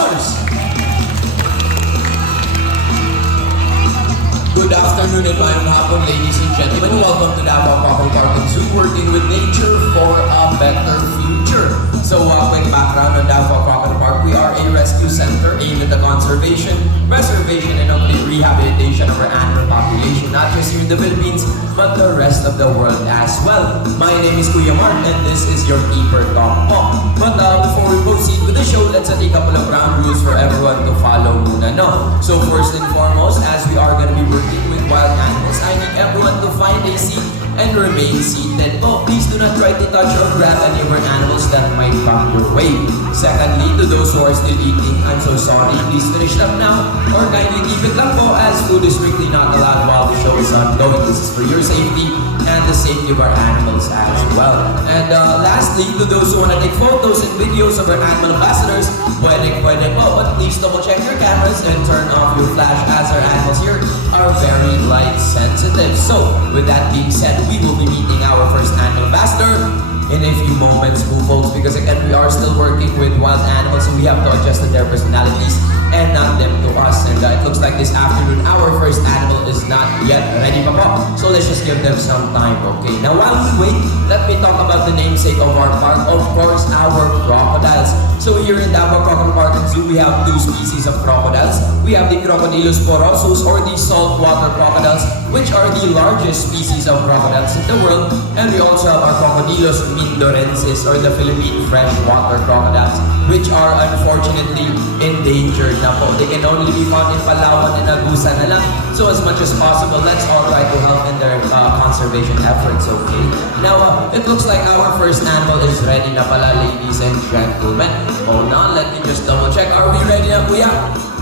Mars. Good afternoon and mayong hapon, ladies and gentlemen. Welcome to Davao Crocodile Park and Zoo, working with nature for a better future. So, quick background on Davao Crocodile Park. We are a rescue center aimed at the conservation, preservation, and hopefully rehabilitation of our animal population, not just here in the Philippines, but the rest of the world as well. My name is Kuya Mark, and this is your keeper talk po. But before we proceed with the show, let's set a couple of ground rules for everyone to follow muna, no? So, first and foremost, as we are going to be working with wild animals, I need everyone to find a seat and remain seated. Oh, please do not try to touch or grab any of our animals that might come your way. Secondly, to those who are still eating, I'm so sorry, please finish up now or kindly keep it lang po, as food is strictly not allowed while the show is ongoing. This is for your safety and the safety of our animals as well. And lastly, to those who want to take photos and videos of our animal ambassadors, pwede po, but please double check your cameras and turn off your flash, as our animals here are very light sensitive. So, with that being said, we will be meeting our first animal ambassador in a few moments, folks, because again, we are still working with wild animals, so we have to adjust to their personalities and not them to us. And it looks like this afternoon, our first animal is not yet ready pa po. So let's just give them some time, okay? Now, while we wait, let me talk about the namesake of our park, of course, our crocodiles. So here in Davao Crocodile Park and Zoo, we have two species of crocodiles. We have the Crocodilus porosus, or the saltwater crocodiles, which are the largest species of crocodiles in the world. And we also have our Crocodilus mindorensis, or the Philippine freshwater crocodiles, which are unfortunately endangered na po. They can only be found in Palawan and Agusan na lang. So as much as possible, let's all try to help in their conservation efforts, okay? Now, it looks like our first animal is ready na pala, ladies and gentlemen. Hold on, let me just double check. Are we ready na, kuya?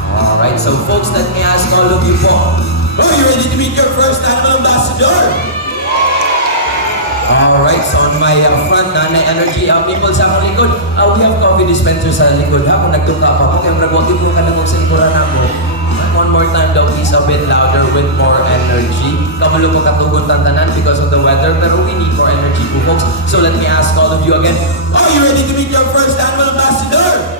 Alright, so folks, let me ask all of you po. Are you ready to meet your first animal ambassador? Alright, so on my front, Nanay Energy, people sa akong likod, we have coffee dispenser sa likod. Kung nagtuka pa po, kaya maragwag yung ka nagong sa likuran ako. One more time daw, please, a bit louder with more energy. Kamalo ko katugon tantanan because of the weather, pero we need more energy po, folks. So let me ask all of you again, are you ready to meet your first animal ambassador?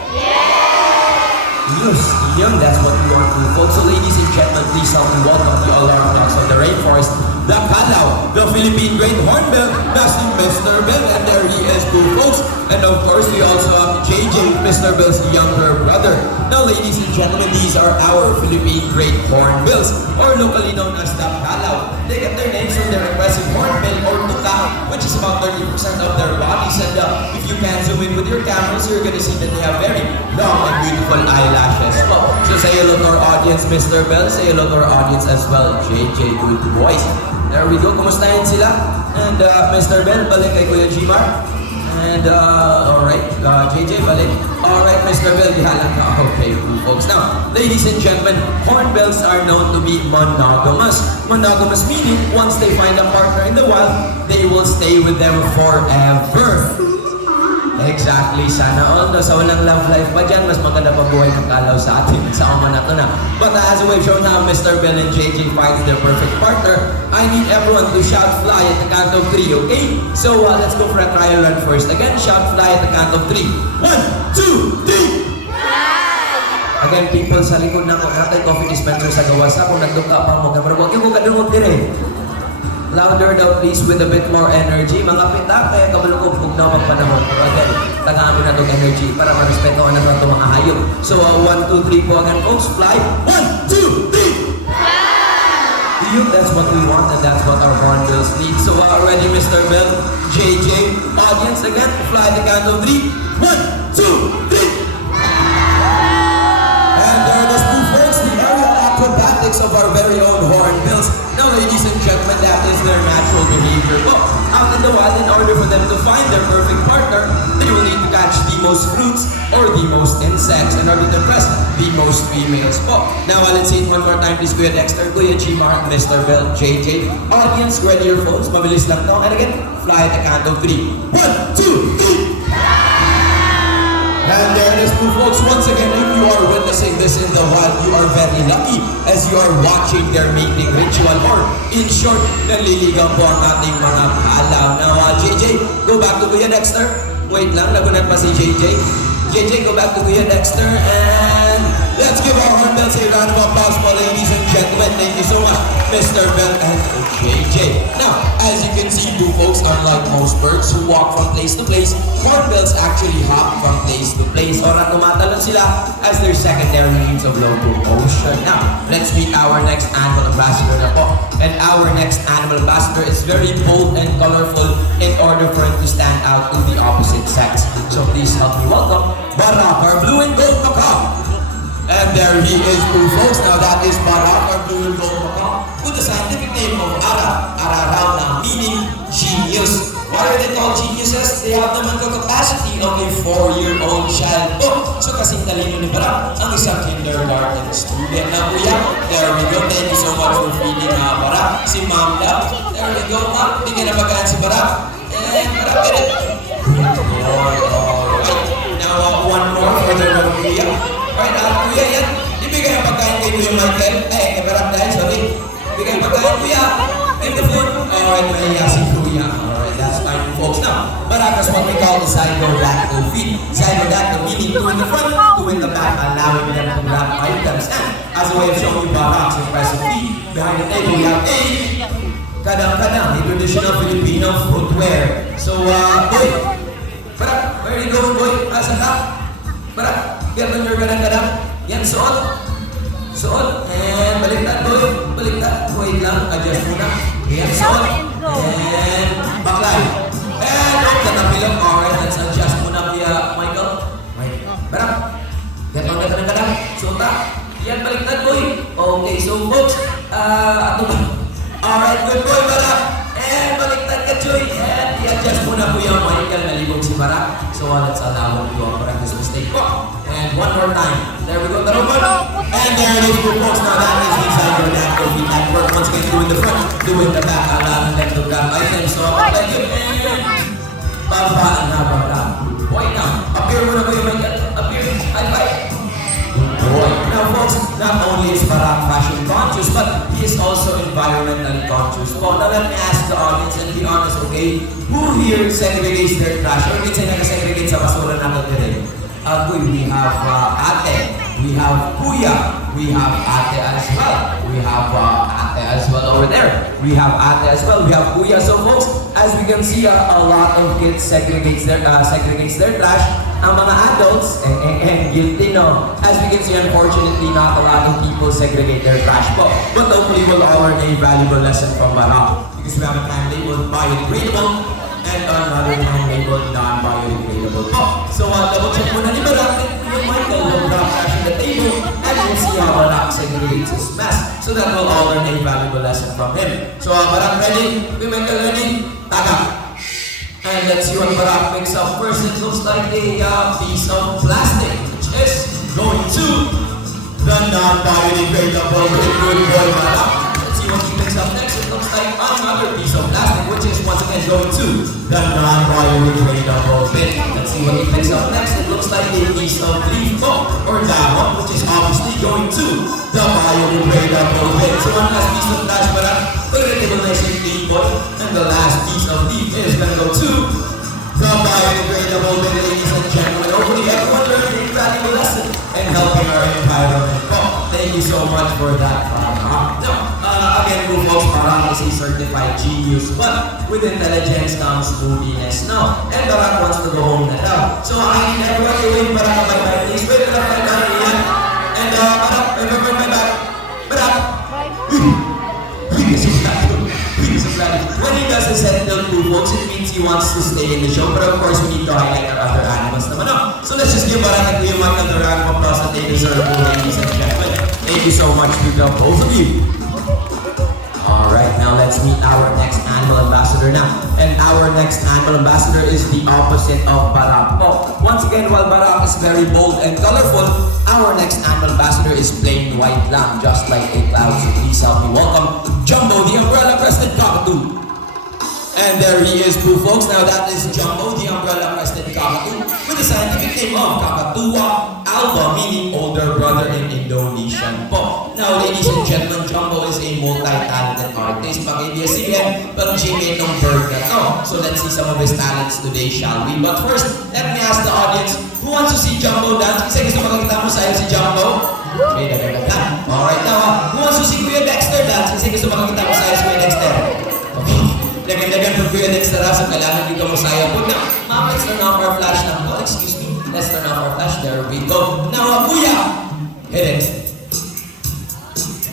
Yes, young, that's what we want to, folks. So ladies and gentlemen, please help me welcome the alarm dogs of the rainforest, the Kalaw, the Philippine Great Hornbill, that's Mr. Bill, and there he is too, folks. And of course, we also have JJ, Mr. Bill's younger brother. Now, ladies and gentlemen, these are our Philippine Great Hornbills, or locally known as the Kalaw. They get their names from their impressive hornbill, or tuka, which is about 30% of their bodies. And if you can zoom in with your cameras, you're gonna see that they have very long and beautiful eyelashes. So say hello to our audience, Mr. Bell. Say hello to our audience as well, JJ. Good boys. There we go. Kumustahin sila? And Mr. Bell, balik kay Kuya Gmar. And alright, JJ, balik. Alright, Mr. Bell, dihalang ka. Okay, folks. Now, ladies and gentlemen, hornbills are known to be monogamous. Monogamous meaning, once they find a partner in the wild, they will stay with them forever. Exactly, sana all. No? Sa walang love life pa dyan, mas maganda pa buhay ng kalaw sa atin. Sa uma na to na. But as we've shown how Mr. Bell and JJ finds their perfect partner, I need everyone to shout fly at the count of 3, okay? So let's go for a trial run first. Again, shout fly at the count of 3. 1, 2, 3! Again, people sa likod na ako, natay coffee dispenser sa gawas na. Kung nagduka pa mo, pero huwag yung kadungog dire. Louder daw please with a bit more energy. Mga pitak, kaya kabalukog na magpanahon. Pero again, tagaan mo na itong energy para marespeto na ito mga hayop. So 1, 2, 3 po again, folks. Fly. 1, 2, 3! Fly! That's what we want and that's what our hornbills need. So ready, Mr. Bell, JJ, audience again. Fly the count of 3. 1, 2, 3! And there it is, folks, the aerial acrobatics of our very own hornbills. Now, ladies and gentlemen, that is their natural behavior. But out in the wild, in order for them to find their perfect partner, they will need to catch the most fruits or the most insects in order to impress the most females. But now, let's say it one more time, please, Kuya Dexter, Kuya Gmar, Mr. Bell, JJ. Audience, ready your phones. Mabilis lang no. And again, fly at the count of 3. 1, 2, 3! And there it is, folks. Once again, if you are witnessing this in the wild, you are very lucky as you are watching their mating ritual, or in short, naliligaw po ang ating mga kalaw. Now, JJ, go back to Kuya Dexter. Wait lang, nagunan pa si JJ. JJ, go back to Kuya Dexter, and let's give our hornbills a round of applause for ladies and gentlemen. Thank you so much, Mr. Bell and JJ. Now, as you can see, blue folks, unlike most birds who walk from place to place, hornbills actually hop from place to place or tumatalon sila as their secondary means of locomotion. Now, let's meet our next animal ambassador na po. And our next animal ambassador is very bold and colorful in order for him to stand out to the opposite sex. So please help me welcome Barak, our blue and gold macaw. And there he is, blue folks. Now that is Barak, our blue and gold macaw, with the scientific name of Ara, Ararao, meaning genius. Why are they called geniuses? They have the mental capacity of a 4-year-old child. Oh, so kasing talino ni Barak, ang isang kindergarten student na kuya. There we go. Thank you so much for feeding Barak. Si Ma'am Lab. There we go, Ma'am. Bigyan na pagkaan si Barak. And Barak, get it. Now, one more for the kuya. Alright, kuya yan. Ibigay ang pagkain kay Kuya Michael. Kay Barak dahil, sorry. Ibigay ang pagkain, kuya. Give the food. Alright, mahiya si kuya. Alright, that's fine, folks. Now, Barak is what we call the zygodactyl feet. Zygodactyl meaning two in the front, two in the back, allowing them to grab items. And as a way of showing you Barak's impressive feet, behind the table we have a kadang-kadang, a traditional Filipino footwear. So, boy, Barak, where are you going, boy? Asa ka? Barak, get on your kadang-kadang. Yan, suot. Suot. And baliktad, boy. Baliktad. Wait lang, adjust muna. Yan, suot. And baklay. And katabi lang. Alright, let's adjust muna via Michael. Barak, get on the kadang-kadang. Suota. Yan, baliktad, boy. Okay, so folks, ato ba? Alright, good boy, Barak. And baliktad ka, Joy. And i-adjust muna Kuya Michael, nalibog si Barak. So let's allow him to correct this mistake po. And one more time. There we go, Taruman. And there it is, folks. Now that is inside your dactyl feet at work. Once again, do in the front, do in the back. Allowing them to grab items. So thank you. And babaan na, Barak. Boy now. Appear muna Kuya Michael. Appear. High five. Boy. Now folks, not only is Barak fashion conscious, but he is also environmentally conscious. So now let me ask the audience and be honest, okay? Who here segregates their trash? Or minsan nag-segregate sa basura natin din? We have ate, we have kuya, we have ate as well. We have ate as well over there. We have ate as well. We have kuya. So folks, as we can see, a lot of kids segregates their trash. Ang mga adults, and guilty no. As we can see, unfortunately, not a lot of people segregate their trash po. But hopefully we'll all learn a valuable lesson from Barak. Because we have a time labeled biodegradable and another time labeled non-biodegradable po. So double check muna ni Barak and Michael will drop trash on the table and we'll see how Barak segregates his mess. So that we'll all learn a valuable lesson from him. So Barak ready? Michael ready? Taka! And let's see what Barak picks up first. It looks like a piece of plastic, which is going to the non-biodegradable good boy Barak. Let's see what he picks up next. It looks like another piece of plastic, which is once again going to the non-biodegradable bin. Let's see what he picks up next. It looks like a piece of leaf or Davao, which is obviously going to the biodegradable bin. So one last piece of trash, Barak. Put it in the nice leaf boy. And the last piece of leaf is going to go to the biodegradable bin, ladies and gentlemen. Hopefully everyone learned a valuable lesson in helping our environment. Oh, thank you so much for that. Again, folks, Barak is a certified genius, but with intelligence comes moodiness. No, and Barak wants to go home na daw. So, everybody wait, Barak, bye-bye, please. Wait, Barak, bye-bye, and Barak, everyone, bye-bye. Barak! When he does his head tilt move, folks, it means he wants to stay in the show. But of course, we need to highlight our other animals naman. So let's just give Barak and Kuya Michael the round of applause that they deserve, ladies and gentlemen. Thank you so much to the both of you. Alright, now let's meet our next animal ambassador now. And our next animal ambassador is the opposite of Barak. Oh, once again, while Barak is very bold and colorful, our next animal ambassador is plain white lamb, just like a cloud. So please help me welcome Jumbo, the umbrella-crested cockatoo. And there he is, too, folks. Now that is Jumbo, the umbrella-crested cockatoo, with the scientific name of Kakatua alba, meaning older brother in Indonesian po. Now, ladies and gentlemen, Jumbo is a multi-talented artist. Pag-ABS-CBN, pag-GMA ng bird na to. So let's see some of his talents today, shall we? But first, let me ask the audience, who wants to see Jumbo dance? Kasi gusto makakita mo sa'yo si Jumbo? Okay, nagaganda. Alright, now, who wants to see Kuya Dexter dance? Kasi gusto makakita mo sa'yo si Kuya Dexter. Okay, nagaganda ng Kuya Dexter so kailangan dito mo sa'yo. But now, let's turn off our flash now. Oh, excuse me. Let's turn off our flash. There we go. Now, Kuya, hit it.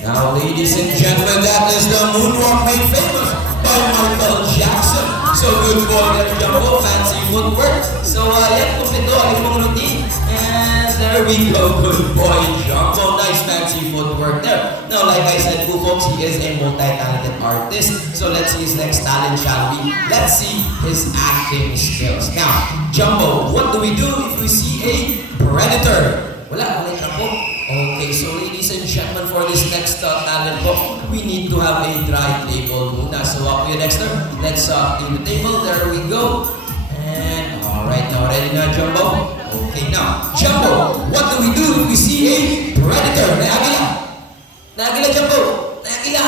Now, ladies and gentlemen, that is the moonwalk made famous by Michael Jackson. So good boy, there Jumbo, fancy footwork. So, yan, kumpleto, aling mong routine. And there we go, good boy, Jumbo. Nice fancy footwork there. Now, like I said, folks, he is a multi-talented artist. So let's see his next talent, shall we? Let's see his acting skills. Now, Jumbo, what do we do if we see a predator? Wala na po. Okay, so ladies and gentlemen, for this next talent po, we need to have a dry table muna. So, Kuya Dexter, let's clean the table. There we go. And, alright, now ready na, Jumbo? Okay, now, Jumbo, what do we do if we see a predator? Naagila! Naagila, Jumbo! Naagila!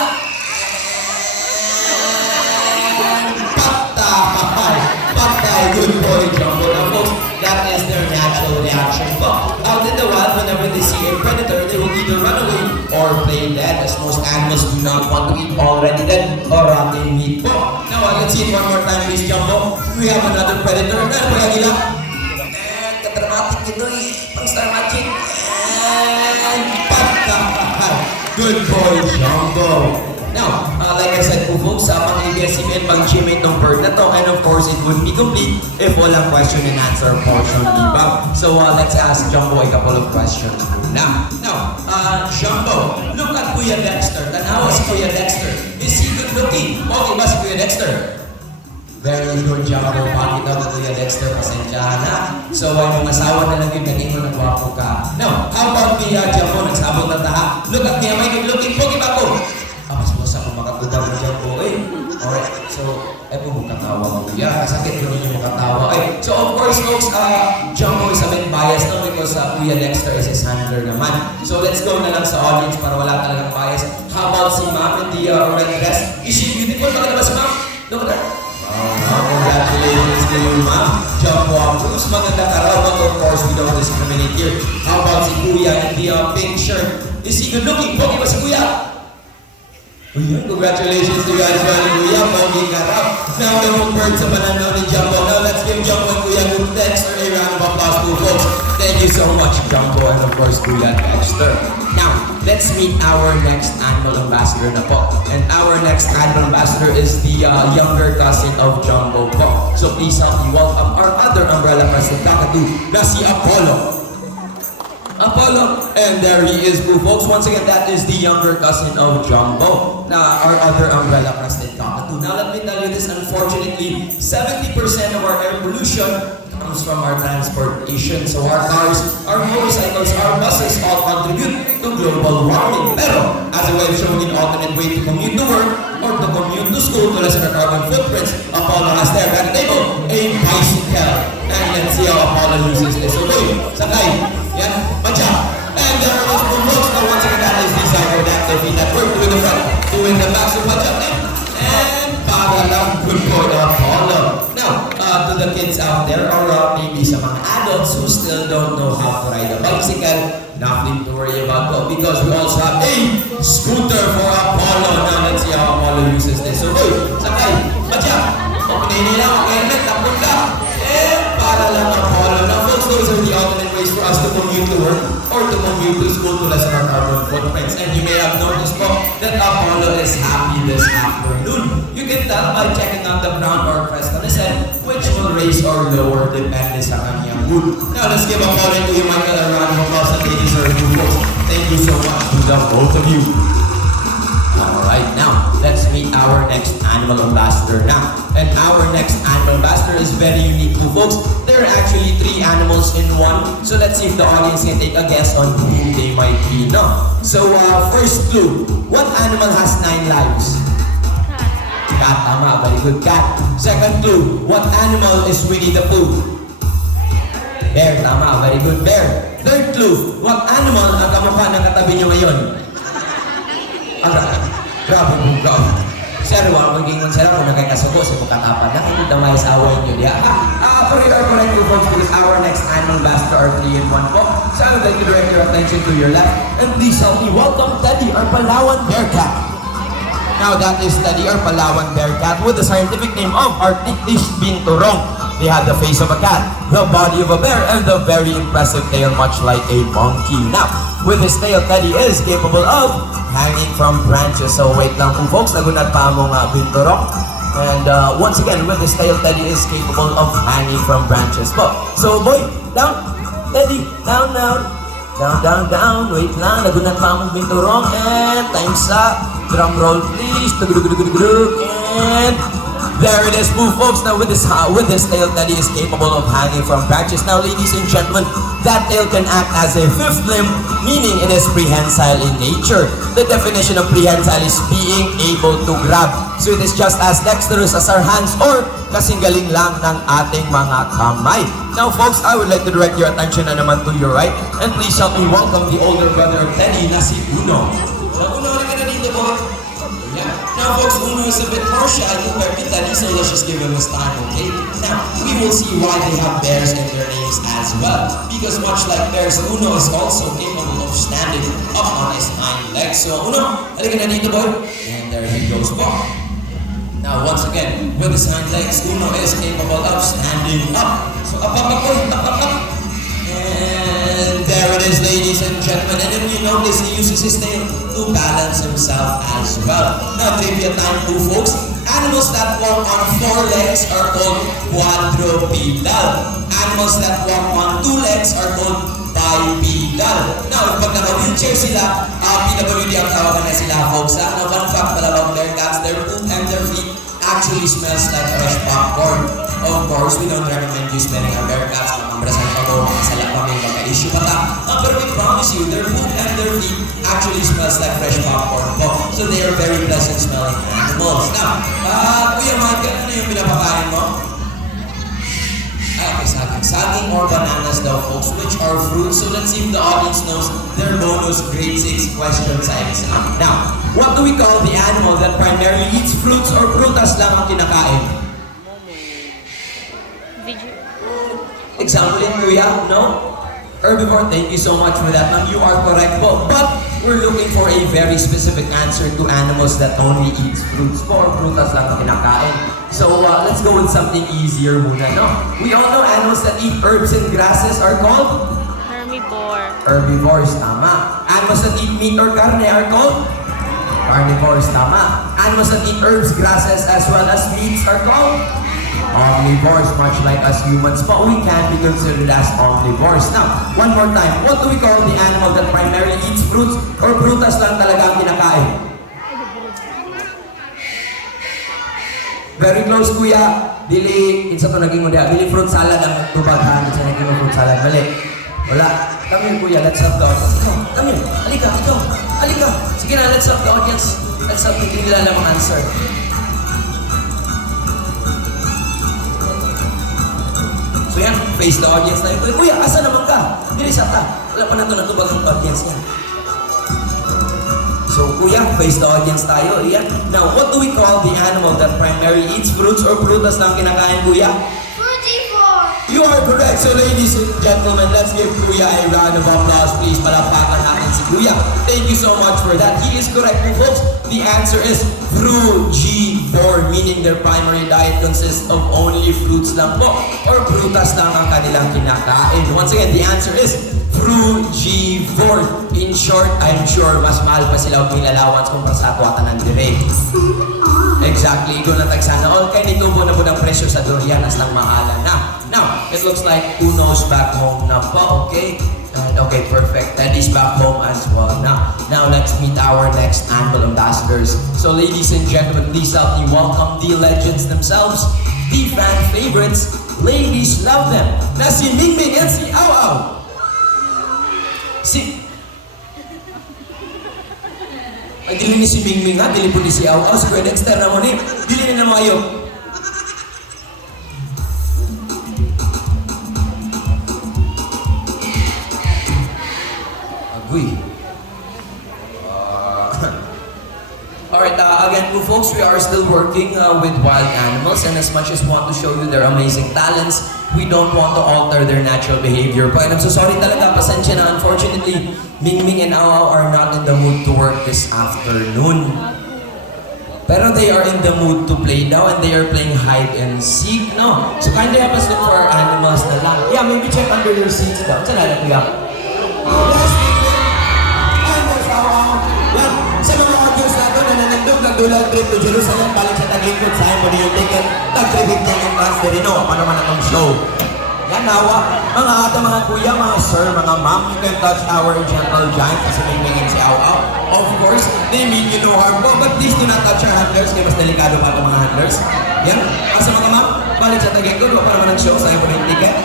Patay! Patay! Good boy, Jumbo. Now, folks, that is their natural reaction. But out in the wild, whenever they see a predator, they will either run away or play dead, as most animals do not want to eat already dead or rotting meat. Now, let's see it one more time, please, Jumbo. We have another predator. Nagagila. And kadramatic ito pang-star magic. And patay! Good boy, Jumbo. Now, like I said po folks, pang-ABS-CBN, pang-GMA ng bird na to, and of course, it would be complete if walang question and answer portion, diba? So, let's ask Jumbo a couple of questions muna. Now, Jumbo, look at Kuya Dexter. Tanawa si Kuya Dexter. Is he good looking? Okay ba si Kuya Dexter? Very good, Jumbo. Bakit daw na Kuya Dexter? Pasensyahan na. So, ay mga asawa na lang yun, naging mo nagwapo ka. Now, how about the Jumbo? Nagsabot na taha. Look at me, am I good looking? Pogi ba ko? Mas bosa kung makatuda mo dyan po Alright, so, po makatawa mo. Yeah, sakit ko ninyo makatawa. So of course, folks, Jumbo is a bit biased no because Kuya Dexter is his handler naman. So let's go na lang sa audience para wala talagang bias. How about si Ma'am in the red dress? Is she beautiful? Bakit ba si Ma'am? Look at her. Congratulations to you, Ma'am. Jumbo, Cruz, maganda ka raw, but of course, we don't discriminate here. How about si Kuya in the pink shirt? Is he good looking? Okay ba si Kuya? Congratulations to you as well, Kuya. Pogi ka raw. Now, the whole bird sa pananaw ni Jumbo. Now, let's give Jumbo and Kuya good Dexter a round of applause to folks. Thank you so much, Jumbo, and of course, Kuya Dexter. Now, let's meet our next animal ambassador na po. And our next animal ambassador is the younger cousin of Jumbo po. So please help me welcome our other umbrella president, kakadu, na si Apollo. Apollo, and there he is, folks. Once again, that is the younger cousin of Jumbo, our other umbrella president, Kakadu. Now, let me tell you this, unfortunately, 70% of our air pollution comes from our transportation. So our cars, our motorcycles, our buses all contribute to global warming. Pero, as a way of showing an alternate way to commute to work or to commute to school to lessen our carbon footprints, Apollo has there at the table a bicycle. And let's see how Apollo uses this. So, sakay. Yeah, Macha. And there was the most, but once again, that is designed that the feet that work, two in the front, two in the back, so Macha. And para lang, good boy, Apollo. Now, to the kids out there, or maybe some adults who still don't know how to ride a bicycle, nothing to worry about though, because we also have a scooter for Apollo. Now, let's see how Apollo uses this. So, sakay, Macha. Open nila, helmet, tapos ka. And para lang Apollo. Now, folks, those are the alternate ways for us to commute to work or to commute to school to lessen our carbon footprints. And you may have noticed po that Apollo is happy this afternoon. You can tell by checking out the crown or crest on his head, which will raise or lower depende sa kanyang mood. Now, let's give Apollo and Kuya Michael a round of applause that they deserve to folks. Thank you so much to the both of you. Alright, now, let's meet our next animal ambassador now. And our next animal ambassador is very unique to folks. There are actually 3 animals in one. So let's see if the audience can take a guess on who they might be. No. So, first clue. What animal has 9 lives? Cat, tama. Very good, cat. Second clue. What animal is Winnie the Pooh? Bear, tama. Very good, bear. Third clue. What animal ang kamukha ng katabi nyo ngayon? Grabe po ka. Sir, wala magiging sila kung nakakasuko sa pagkatapan. Nakikita sa away nyo diya. Pero you are correct po folks because our next animal ambassador are 3 in 1 po. So I would like to direct your attention to your left. And please help me welcome Teddy, our Palawan Bearcat. Now that is Teddy, our Palawan Bearcat with the scientific name of Arctic-ish binturong. They have the face of a cat, the body of a bear, and the very impressive tail much like a monkey. Now, with his tail, Teddy is capable of hanging from branches. So wait lang po folks, nagunat pa mong binturong. And once again, with his tail, Teddy is capable of hanging from branches po. So boy, down, Teddy, down, down. Down, down, down. Wait lang, nagunat pa mong binturong. And time's up. Drum roll please. And there it is, move folks. Now with this tail, Teddy is capable of hanging from branches. Now ladies and gentlemen, that tail can act as a fifth limb, meaning it is prehensile in nature. The definition of prehensile is being able to grab. So it is just as dexterous as our hands or kasing galing lang ng ating mga kamay. Now folks, I would like to direct your attention na naman to your right. And please help me welcome the older brother of Teddy na si Uno. Uno, halika na dito po. Yeah. Now folks, Uno is a bit more shy compared to Teddy, so let's just give him his time, okay? Now, we will see why they have bears in their names as well. Because much like bears, Uno is also capable of standing up on his hind legs. So Uno, halika na dito boy. And there he goes po. Now once again, with his hind legs, Uno is capable of standing up. So up, boy, up. And there it is, ladies and gentlemen. And if you notice, he uses his tail to balance himself as well. Now, trivia time too, folks. Animals that walk on 4 legs are called quadrupedal. Animals that walk on 2 legs are called bipedal. Now, pag naka-wheelchair sila, PWD ang tawagan na sila, folks. Now, fun fact pala about their cats, their poop and their feet actually smells like fresh popcorn. Of course, we don't recommend you smelling our bear cats. Mambrasan pa mo, sala pa may maka-issue pa ta. But we promise you, their poop and their feet actually smells like fresh popcorn po. So they are very pleasant smelling animals. Now, Kuya Michael, ano yung pinapakain mo? Okay, saging. Saging or bananas daw, folks, which are fruits. So let's see if the audience knows their bonus grade 6 question sa exam. Now, what do we call the animal that primarily eats fruits or prutas lang ang kinakain? Example in Kuya, no? Herbivore, thank you so much for that. Now, you are correct po. But we're looking for a very specific answer to animals that only eat fruits po or prutas lang ang kinakain. So, let's go with something easier muna, no? We all know animals that eat herbs and grasses are called? Herbivore. Herbivores, tama. Animals that eat meat or carne are called? Carnivores, tama. Animals that eat herbs, grasses, as well as meats are called? Omnivores, much like us humans, but we can be considered as omnivores. Now, one more time, what do we call the animal that primarily eats fruits or prutas lang talaga ang kinakain? Very close, Kuya. Dili, kinsa to naging udia. Dili fruit salad ang tubaghan. Kinsa naging fruit salad. Balik. Wala. Come here, Kuya. Let's help the audience. Ikaw, come here. Halika, ikaw. Halika. Sige na, let's help the audience. Let's help the nila lang ang answer. So yan, face the audience na ito. Kuya, asa naman ka? Dili sa ta. Wala pa na ito natubag ang audience yan. So kuya, face the audience tayo. Yan. Now, what do we call the animal that primarily eats fruits or prutas lang kinakain, kuya? Frugivore. You are correct. So ladies and gentlemen, let's give Kuya a round of applause. Please, palapakan natin si Kuya. Thank you so much for that. He is correct, folks. The answer is frugivore, meaning their primary diet consists of only fruits lang po or prutas lang ang kanilang kinakain. Once again, the answer is frugivore. In short, I'm sure mas mahal pa sila og nilalawans kung sa kwata ng dire. Exactly, ito na tagsana all kay nito po na po ng presyo sa durianas lang mahalan na. Now, it looks like Uno's back home na po, okay? And okay, perfect. Teddy's back home as well. Now let's meet our next animal ambassadors. So ladies and gentlemen, please help me welcome the legends themselves, the fan favorites. Ladies love them. Na si Mingming and si Au Au. Ay, dili ni si Mingming ha, dili po ni si Au Au. Si Kuya Dexter na mo ni, dili na mo ayo. Agoy. folks, we are still working with wild animals, and as much as we want to show you their amazing talents, we don't want to alter their natural behavior. But I'm so sorry talaga, pasensya na. Unfortunately, Mingming and Awao are not in the mood to work this afternoon. Pero they are in the mood to play now, and they are playing hide and seek, no? So kindly help us look for our animals na lang. Yeah, maybe check under your seats daw. Saan na kuya? Yes, and there's Awao. Yan, sa mga audience natin na nanandog nagdulang trip to Jerusalem, balik sa Tagigod, saan mo yung ticket, tag-tribig niya yung master rin, no? Paano man itong show? Yan, Hawa. Mga ata, mga kuya, mga sir, mga ma'am, you can touch our gentle giant kasi may mingin si Awao. Of course, they mean you no harm po, but please do not touch our handlers kaya mas delikado pa itong mga handlers. Yan, sa mga ma'am, balik sa Tagigod, wala pa naman ang show, sa'yo po na yung ticket.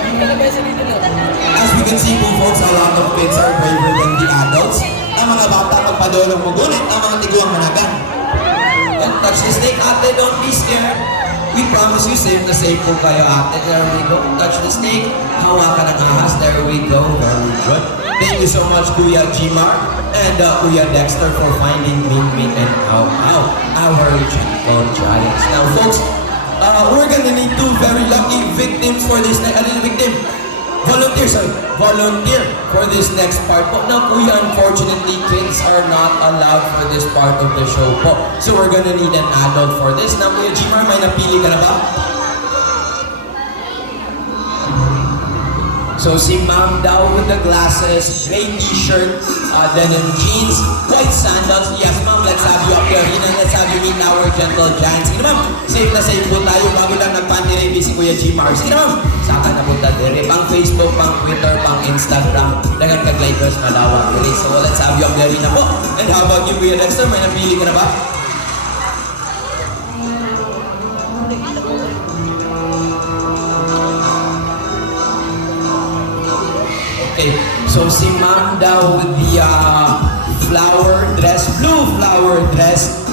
As we can see po folks, a lot of kids are braver than the adults. Ang mga bata pagpadulong magulit, ang mga tiguang managan. Yan, touch the snake, ate, don't be scared. We promise you, safe na safe po kayo, ate. There we go. Touch the snake. Hawakan ang ahas. There we go. Very good. Thank you so much, Kuya Jimar and Kuya Dexter for finding Mingming and Awao, our gentle giants. Now, folks, we're gonna need two very lucky victims for this next, victim. Volunteer for this next part po. Now, Kuya, unfortunately, kids are not allowed for this part of the show po. So, we're gonna need an adult for this. Now, Kuya Jimar, may napili ka na ba? So, si Ma'am daw with the glasses, gray t-shirt, denim jeans, white sandals. Yes, Ma'am, let's have you up here. Let's have you meet our gentle giants. Sige, Ma'am, safe na safe po tayo bago lang nagpantirevy si Kuya Jimar. Sige, Ma'am, saka na punta dire. Pang Facebook, pang Twitter, pang Instagram. Dagan kag-likers, malawak dire. So, let's have you up there rin na po. And how about you, Kuya Dexter? May napili ka na ba? Okay, so si Ma'am daw with the flower dress, blue flower dress,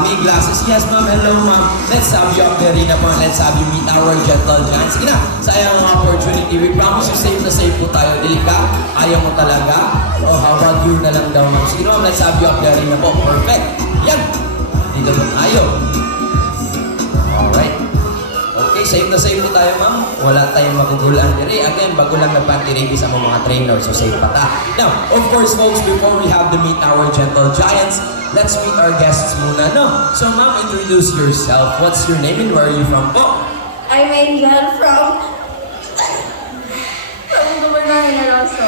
may glasses. Yes, Ma'am. Hello, Ma'am. Let's have you up there rin na po. Let's have you meet our gentle giants. Sige na, sayang ang opportunity. We promise you, safe na safe po tayo. Dili ka, ayaw mo talaga. Oh, how about you na lang daw, Ma'am. Sige, Ma'am, let's have you up there rin na po. Perfect. Yan. Dito po tayo. Alright. Okay, safe na safe po tayo, Ma'am. Wala tayong magugulan diri. Again, bago lang nagpantirevy sa mga trainers, so safe pa ta. Now, of course, folks, before we have to meet our gentle giants, let's meet our guests muna, no? So, Ma'am, introduce yourself. What's your name and where are you from po? I'm Angel from Governor Generoso,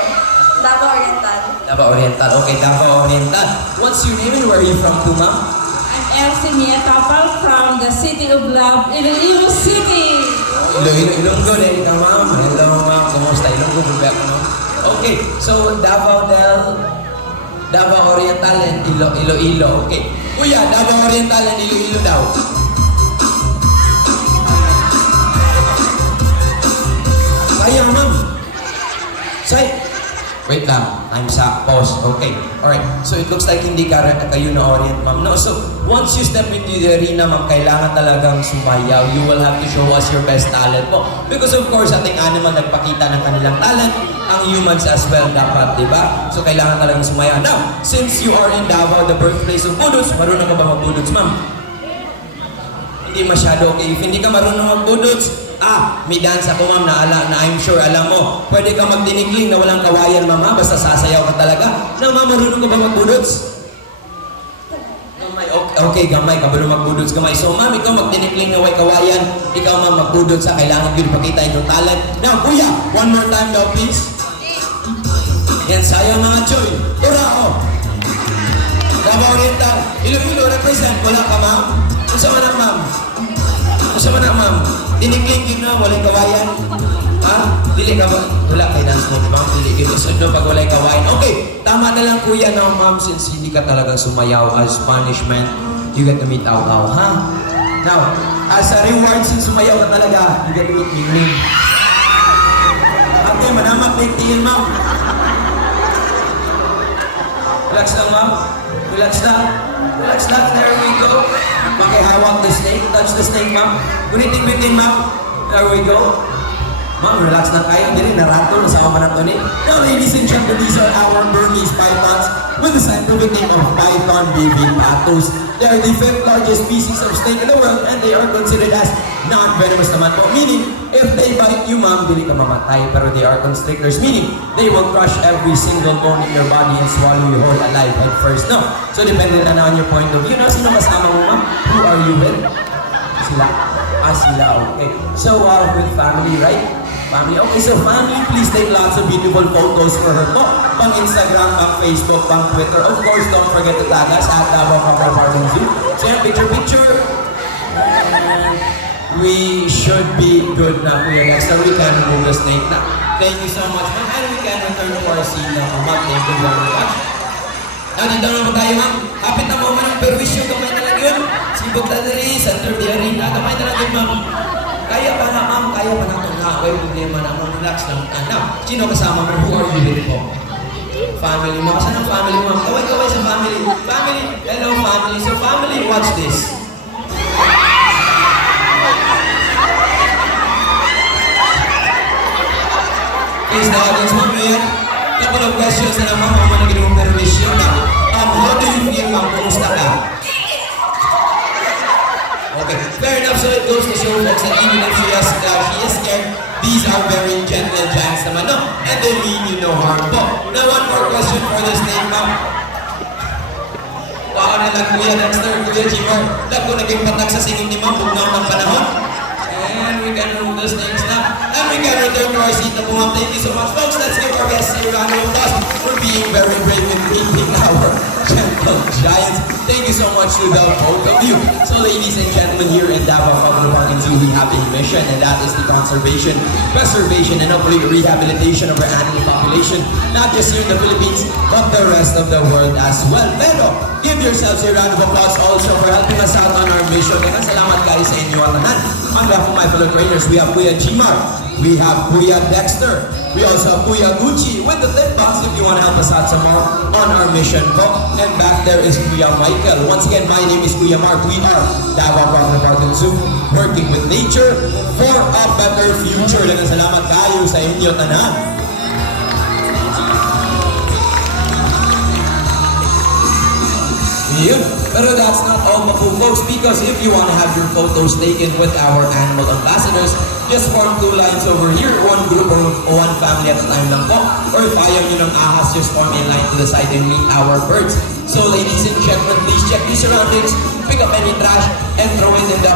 Davao Oriental. Davao Oriental. Okay, Davao Oriental. What's your name and where are you from too, Ma'am? I'm Elsie Mia Tapal from the City of Love, Iloilo City. Ilonggo din ka, Ma'am. Hello, Ma'am. Kumusta? Ilonggo, bubaya ko, no? Okay, so Davao Oriental and Iloilo. Okay. Kuya, Davao Oriental and Iloilo daw. Sayang, Ma'am. Wait lang. Time's up. Pause. Okay. Alright. So it looks like hindi kayo na-orient, Ma'am. No, so once you step into the arena, Ma'am, kailangan talagang sumayaw. You will have to show us your best talent po. Because of course, ating animal nagpakita ng kanilang talent. Ang humans as well dapat, di ba? So kailangan talagang sumayaw. Now, since you are in Davao, the birthplace of budots, marunong ka ba magbudots, Ma'am? Hindi masyado. Okay, if hindi ka marunong magbudots, may dance ako, Ma'am, na I'm sure alam mo. Pwede ka magdinikling na walang kawayan, Ma'am, basta sasayaw ka talaga. Na, Ma'am, marunong ka ba magbudots? Gamay, okay, gamay ka, marunong magbudots, gamay. So, Ma'am, ikaw magdinikling na way kawayan, ikaw, Ma'am, magbudots sa kailangan yun pakita yung talent. Now, Kuya, one more time daw, please. Yan, sayang mga Choy. Tura, oh. Davao Oriental. Iloilo, represent. Wala ka, Ma'am? Gusto mo na, Ma'am? Gusto mo na, Ma'am? Dinikling yun na, walang kawayan. Ha? Dili ka ba? Wala kay dance mo, Ma'am. Dili yun. Usod no, pag walay kawayan. Okay, tama na lang, Kuya, na, Ma'am, since hindi ka talagang sumayaw as punishment, you get to meet Awao, ha? Now, as a reward, since sumayaw ka talaga, you get to meet Mingming. Okay, manamak na yung tingin, Ma'am. Relax lang, Ma'am. Relax lang. Relax lang. There we go. Pakihawak the snake. Touch the snake, Ma'am. Guniting bitin, Ma'am. There we go. Ma'am, relax na kayo. Hindi rin naratol sa mga na to ni. Now, ladies and gentlemen, these are our Burmese pythons with the scientific name of Python bivimpatus. They are the 5th largest species of snake in the world and they are considered as non-venomous naman po. Meaning, if they bite you, ma'am, dili ka mamatay. Pero they are constrictors, meaning they will crush every single bone in your body and swallow you whole alive at first. No? So, depende na on your point of view. Now, sino kasama mo, ma'am? Who are you with? Sila. Sila. Okay. So, with family, right? Family. Okay, so family, please take lots of beautiful photos for her po. Pang Instagram, pang Facebook, pang Twitter. Of course, don't forget to tag us at Davao Crocodile Park and Zoo. So yan, picture. We should be good na, Kuya Lex. So we can remove the snake na. Thank you so much, ma'am. And we can return to our scene na, ma'am. Thank you very much. Now, dito naman tayo, ma'am. Kapit na moment ng perwisyo. Kamay na lang yun. Sibog na rin. Center the arena. Kamay na lang yun, ma'am. Kaya pa na, ma'am. Kaya pa na ito nga. May problema na, ma'am. Relax lang. Now, sino kasama mo? Who are you with po? Family mo. Saan ang family mo? Kaway sa family. Family. Hello, family. So, family, watch this. Please, the audience, ma'am. Ayan. Couple of questions na naman. Ma'am, ano ginawang permission na? How do you feel, ma'am? Kumusta ka? Okay, fair enough. So it goes to show folks that even if she is scared, these are very gentle giants naman, no? And they mean you no harm po. Now, one more question for this name, ma'am. Baka na lang, Kuya Dexter, Kuya Jimmer. Lago naging patag sa singing ni ma'am, bugnaw ng panahon. And we can remove the snakes now. And we can return to our seat na po, ma'am. Thank you so much, folks. Let's give our guests a round of applause for being very brave and meeting our gentle giants. Thank you so much to the both of you. So ladies and gentlemen, here in Davao Crocodile Park and Zoo, we have a mission, and that is the conservation, preservation, and hopefully rehabilitation of our animal population, not just here in the Philippines, but the rest of the world as well. Pero, give yourselves a round of applause also for helping us out on our mission. Kaya salamat guys sa inyo ang lahat. On behalf of my fellow trainers, we have Kuya Jimar, we have Kuya Dexter, we also have Kuya Gucci with the tip box if you want to help us out some more on our mission po. And back there is Kuya Michael. Once again, my name is Kuya Mark. We are Davao Crocodile Park and Zoo, working with nature for a better future. Daghang salamat kayo sa inyo tanan. Yun. Pero that's not all mga po, folks, because if you want to have your photos taken with our animal ambassadors, just form 2 lines over here, 1 group or 1 family at a time lang po. Or if ayaw nyo ng ahas, just form a line to the side and meet our birds. So ladies and gentlemen, please check your surroundings, pick up any trash, and throw it in the